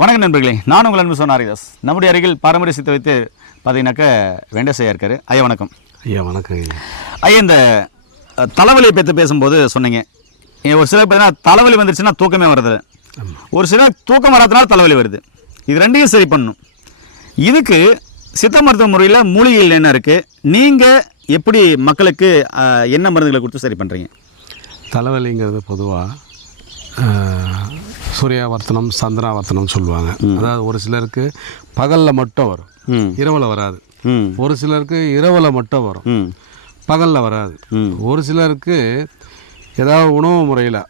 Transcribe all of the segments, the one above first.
வணக்கம் நண்பர்களே, நான் உங்கள் அன்பு ஹரிதாஸ். நம்முடைய அருகில் பாரம்பரிய சித்த வைத்து பார்த்தீங்கன்னாக்கா வெங்கடேசையா இருக்கார். ஐயா வணக்கம். ஐயா வணக்கம். ஐயா, இந்த தலைவலியை பற்றி பேசும்போது சொன்னீங்க, ஒரு சிலர் பார்த்தீங்கன்னா தலைவலி வந்துருச்சுன்னா தூக்கமே வருது, ஒரு சிலர் தூக்கம் வராதனால தலைவலி வருது. இது ரெண்டையும் சரி பண்ணணும். இதுக்கு சித்த மருத்துவ முறையில் மூலிகைகள் என்ன இருக்குது, நீங்கள் எப்படி மக்களுக்கு என்ன மருந்துகளை கொடுத்து சரி பண்ணுறீங்க? தலைவலிங்கிறது பொதுவாக சூர்யாவர்த்தனம் சந்திராவர்த்தனம் சொல்லுவாங்க. அதாவது ஒரு சிலருக்கு பகலில் மட்டும் வரும், இரவில் வராது. ஒரு சிலருக்கு இரவில் மட்டும் வரும், பகலில் வராது. ஒரு சிலருக்கு ஏதாவது உணவு முறையில்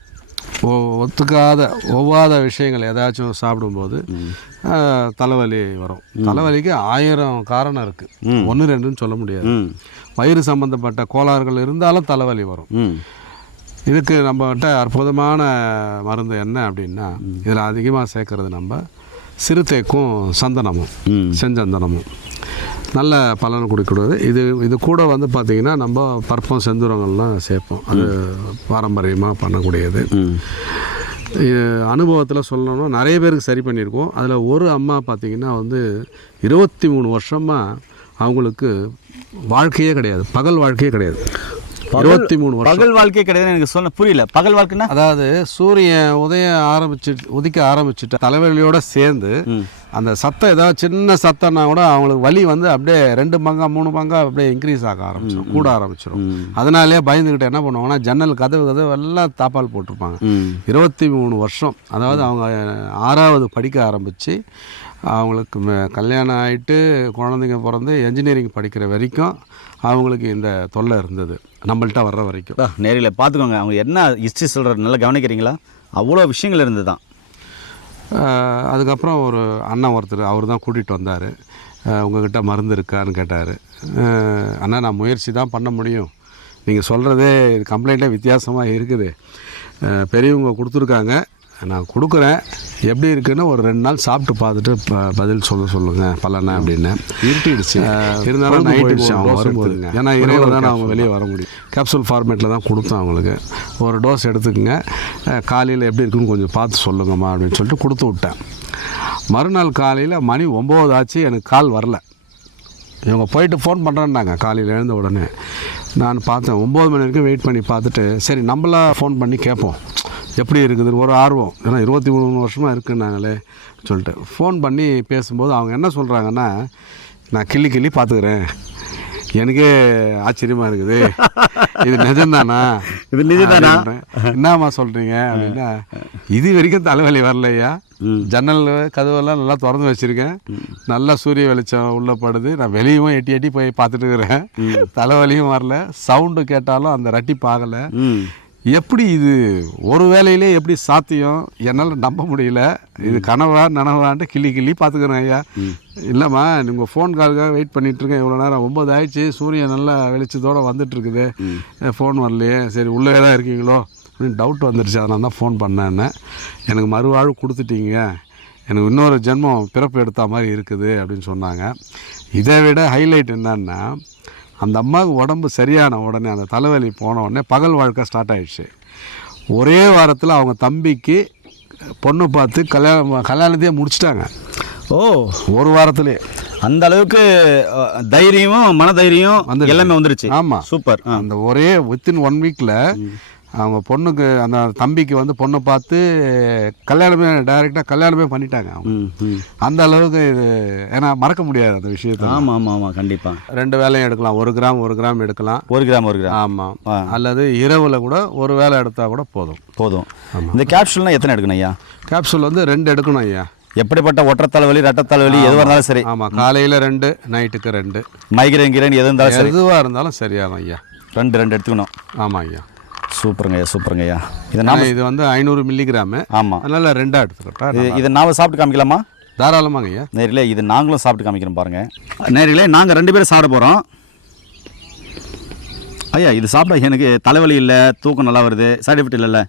ஒவ்வாத விஷயங்கள் ஏதாச்சும் சாப்பிடும்போது தலைவலி வரும். தலைவலிக்கு 1000 காரணம் இருக்குது, 1 2ன்னு சொல்ல முடியாது. வயிறு சம்மந்தப்பட்ட கோளாறுகள் இருந்தாலும் தலைவலி வரும். இதுக்கு நம்மகிட்ட அற்புதமான மருந்து என்ன அப்படின்னா, இதில் அதிகமாக சேர்க்கறது நம்ம சிறுத்தைக்கும் சந்தனமும் செஞ்சந்தனமும் நல்ல பலன் கொடுக்கக்கூடாது. இது கூட வந்து பார்த்திங்கன்னா நம்ம பற்பம் செந்துரங்கள்லாம் சேர்ப்போம். அது பாரம்பரியமாக பண்ணக்கூடியது. இது அனுபவத்தில் சொல்லணும்னா நிறைய பேருக்கு சரி பண்ணியிருக்கோம். அதில் ஒரு அம்மா பார்த்திங்கன்னா வந்து 23 வருஷமாக அவங்களுக்கு வாழ்க்கையே கிடையாது, பகல் வாழ்க்கையே கிடையாது. 23 வருஷம் பகல் வாழ்க்கையே கிடையாது. எனக்கு சொல்ல புரியல, பகல் வாழ்க்கைன்னா அதாவது சூரியன் உதிக்க ஆரம்பிச்சுட்டு தலைவலியோட சேர்ந்து அந்த சத்தம் ஏதாவது சின்ன சத்தம்னா கூட அவங்களுக்கு வலி வந்து அப்படியே 2 பங்கா 3 பங்கா அப்படியே இன்க்ரீஸ் ஆக ஆரம்பிச்சிடும், கூட ஆரம்பிச்சிடும். அதனாலே பயந்துக்கிட்டு என்ன பண்ணுவாங்கன்னா ஜன்னல் கதவு எல்லாம் தாப்பால் போட்டிருப்பாங்க. 23 வருஷம், அதாவது அவங்க 6வது படிக்க ஆரம்பித்து அவங்களுக்கு கல்யாணம் ஆகிட்டு குழந்தைங்க பிறந்து என்ஜினியரிங் படிக்கிற வரைக்கும் அவங்களுக்கு இந்த தொல்லை இருந்தது, நம்மள்கிட்ட வர்ற வரைக்கும். நேரில் பார்த்துக்கோங்க, அவங்க என்ன ஹிஸ்ட்ரி சொல்கிற நல்லா கவனிக்கிறீங்களா? அவ்வளோ விஷயங்கள் இருந்தது தான். அதுக்கப்புறம் ஒரு அண்ணன் ஒருத்தர், அவர் தான் கூட்டிகிட்டு வந்தார். உங்கள்கிட்ட மருந்து இருக்கான்னு கேட்டார். அண்ணா, நான் முயற்சி தான் பண்ண முடியும், நீங்கள் சொல்கிறதே கம்ப்ளைண்ட்டே வித்தியாசமாக இருக்குது, பெரியவங்க கொடுத்துருக்காங்க, நான் கொடுக்குறேன், எப்படி இருக்குன்னு ஒரு 2 நாள் சாப்பிட்டு பார்த்துட்டு பதில் சொல்லுங்கள் பலனை அப்படின்னு. இருட்டிடுச்சு, இருந்தாலும் நைட்டு அவங்க வரும்போதுங்க, ஏன்னா இரவு தான் அவங்க வெளியே வர முடியும். கேப்சூல் ஃபார்மேட்டில் தான் கொடுத்தோம் அவங்களுக்கு. ஒரு டோஸ் எடுத்துக்கங்க, காலையில் எப்படி இருக்குன்னு கொஞ்சம் பார்த்து சொல்லுங்கம்மா அப்படின்னு சொல்லிட்டு கொடுத்து விட்டேன். மறுநாள் காலையில் மணி 9 ஆச்சு, எனக்கு கால் வரல. இவங்க போயிட்டு ஃபோன் பண்ணுறேன்னாங்க காலையில் எழுந்த உடனே. நான் பார்த்தேன் 9 மணி வரைக்கும் வெயிட் பண்ணி பார்த்துட்டு, சரி நம்மளாம் ஃபோன் பண்ணி கேட்போம் எப்படி இருக்குதுன்னு ஒரு ஆர்வம், ஏன்னா 23 வருஷமாக இருக்குன்னாங்களே சொல்லிட்டு ஃபோன் பண்ணி பேசும்போது அவங்க என்ன சொல்கிறாங்கன்னா, நான் கிள்ளி பார்த்துக்கிறேன், எனக்கே ஆச்சரியமாக இருக்குது, இது நிஜம்தானா, இது நிஜம்தானா, என்னம்மா சொல்கிறீங்க அப்படின்னா, இது வரைக்கும் தலைவலி வரலையா, ஜன்னல் கதவெல்லாம் நல்லா திறந்து வச்சுருக்கேன், நல்லா சூரிய வெளிச்சம் உள்ளே படுது, நான் வெளியும் எட்டி போய் பார்த்துட்டு இருக்கிறேன், தலைவலியும் வரல, சவுண்டு கேட்டாலும் அந்த ரட்டிப்பு ஆகலை. எப்படி இது ஒரு வேலையிலே எப்படி சாத்தியம், என்னால் நம்ப முடியல, இது கனவா நனவான்ட்டு கிள்ளி பார்த்துக்கிறேன் ஐயா. இல்லைம்மா, நீங்கள் ஃபோன் காலுக்காக வெயிட் பண்ணிகிட்ருக்கேன், இவ்வளோ நேரம் 9 ஆயிடுச்சு, சூரியன் நல்லா வெளிச்சத்தோடு வந்துட்டுருக்குது, ஃபோன் வரலையே, சரி உள்ளே தான் இருக்கீங்களோ அப்படின்னு டவுட் வந்துடுச்சு, அதனால தான் ஃபோன் பண்ணேன்னு. எனக்கு மறுவாழ்வு கொடுத்துட்டீங்க, எனக்கு இன்னொரு ஜென்மம் பிறப்பு எடுத்த மாதிரி இருக்குது அப்படின்னு சொன்னாங்க. இதை விட ஹைலைட் என்னன்னா, அந்த அம்மாவுக்கு உடம்பு சரியான உடனே, அந்த தலைவலி போன உடனே பகல் வாழ்க்கை ஸ்டார்ட் ஆகிடுச்சு. ஒரே வாரத்தில் அவங்க தம்பிக்கு பொண்ணு பார்த்து கல்யாணத்தையே முடிச்சிட்டாங்க. ஓ, ஒரு வாரத்துலேயே அந்த அளவுக்கு தைரியமும் மனதைரியம் வந்து எல்லாமே வந்துருச்சு. ஆமாம், சூப்பர். அந்த ஒரே வித்தின் 1 வீக்கில் அவங்க பொண்ணுக்கு, அந்த தம்பிக்கு வந்து பொண்ணை பார்த்து டைரெக்டாக கல்யாணமே பண்ணிட்டாங்க அவங்க. அந்த அளவுக்கு இது, ஏன்னா மறக்க முடியாது அந்த விஷயத்தை. ஆமாம், கண்டிப்பாக 2 வேலையும் எடுக்கலாம், 1 கிராம் எடுக்கலாம், 1 கிராம். ஆமாம், அல்லது இரவில் கூட 1 வேலை எடுத்தால் கூட போதும். இந்த கேப்சூல்னால் எத்தனை எடுக்கணும் ஐயா? கேப்சூல் வந்து 2 எடுக்கணும் ஐயா. எப்படிப்பட்ட ஒற்றை தலைவலி, ரெட்டை தலைவலி எதுவாக இருந்தாலும் சரி. ஆமாம், காலையில் 2, நைட்டுக்கு 2. மைக்ரைன் எதுவாக இருந்தாலும் சரியாகும் ஐயா. 2 எடுத்துக்கணும். ஆமாம் ஐயா. சூப்பருங்க ஐயா. இது வந்து 500 மில்லிகிராமு. ஆமாம், அதனால் 2 எடுத்துக்கிட்டேன். இதை நான் சாப்பிட்டு காமிக்கலாமா? தாராளமாங்க ஐயா. நேரிலே இது நாங்களும் சாப்பிட்டு காமிக்கிறோம் பாருங்கள். நேரிலே நாங்கள் 2 பேரும் சாப்பிட போகிறோம் ஐயா. இது சாப்பிட எனக்கு தலைவலி இல்லை, தூக்கம் நல்லா வருது, சைடு எஃபெக்ட் இல்லைல்ல?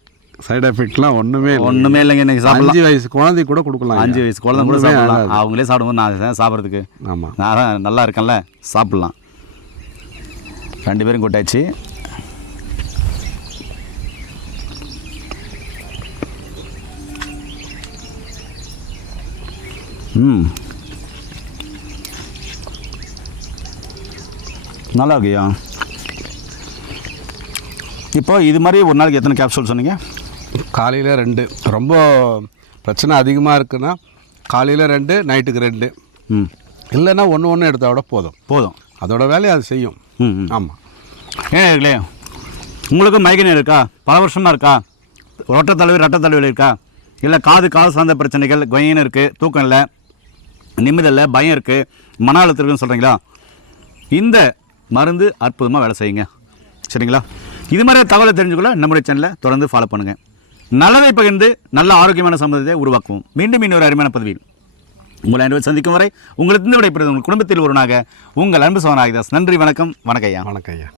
சைடு எஃபெக்ட்லாம் ஒன்றுமே இல்லைங்க. எனக்கு சாப்பிடலாம், 5 வயசு குழந்தை கூட கொடுக்கலாம். 5 வயசு குழந்தை கூட சாப்பிடலாம். அவங்களே சாப்பிடும்போது நான் சாப்பிட்றதுக்கு ஆமாம், நான் தான் நல்லா இருக்கேன்ல, சாப்பிட்லாம். 2 பேரும் கூட்டாச்சு. ம், நல்லா இருக்கியா? இப்போ இது மாதிரி ஒரு நாளைக்கு எத்தனை கேப்சூல் சொன்னீங்க? காலையில் 2, ரொம்ப பிரச்சனை அதிகமாக இருக்குன்னா காலையில் 2, நைட்டுக்கு 2. ம், இல்லைன்னா ஒன்று எடுத்தால் கூட போதும். போதும். அதோட வேலையை அது செய்யும். ம், ம். ஆமாம். ஏன் இல்லையே, உங்களுக்கு மைக்ரேன் இருக்கா? பல வருஷமாக இருக்கா? ரத்த தலைவலி இருக்கா? இல்லை காது சார்ந்த பிரச்சனைகள், கொயன்னு இருக்குது, தூக்கம் இல்லை, நிம்மதி இல்லை, பயம் இருக்குது, மன அழுத்தம் இருக்குன்னு சொல்கிறீங்களா? இந்த மருந்து அற்புதமாக வேலை செய்யுங்க. சரிங்களா? இது மாதிரி தகவலை தெரிஞ்சுக்கொள்ள நம்முடைய சேனலை தொடர்ந்து ஃபாலோ பண்ணுங்கள். நல்லதை பகிர்ந்து நல்ல ஆரோக்கியமான சம்பந்தத்தை உருவாக்குவோம். மீண்டும் இன்னொரு அருமையான பதவியில் உங்களை அன்பு சந்திக்கும் வரை உங்களுக்கு விடைபெறுவது உங்கள் குடும்பத்தில் ஒருவனாக உங்கள் அன்பு சோனாகிதாஸ். நன்றி, வணக்கம். வணக்கம் ஐயா. வணக்கம் ஐயா.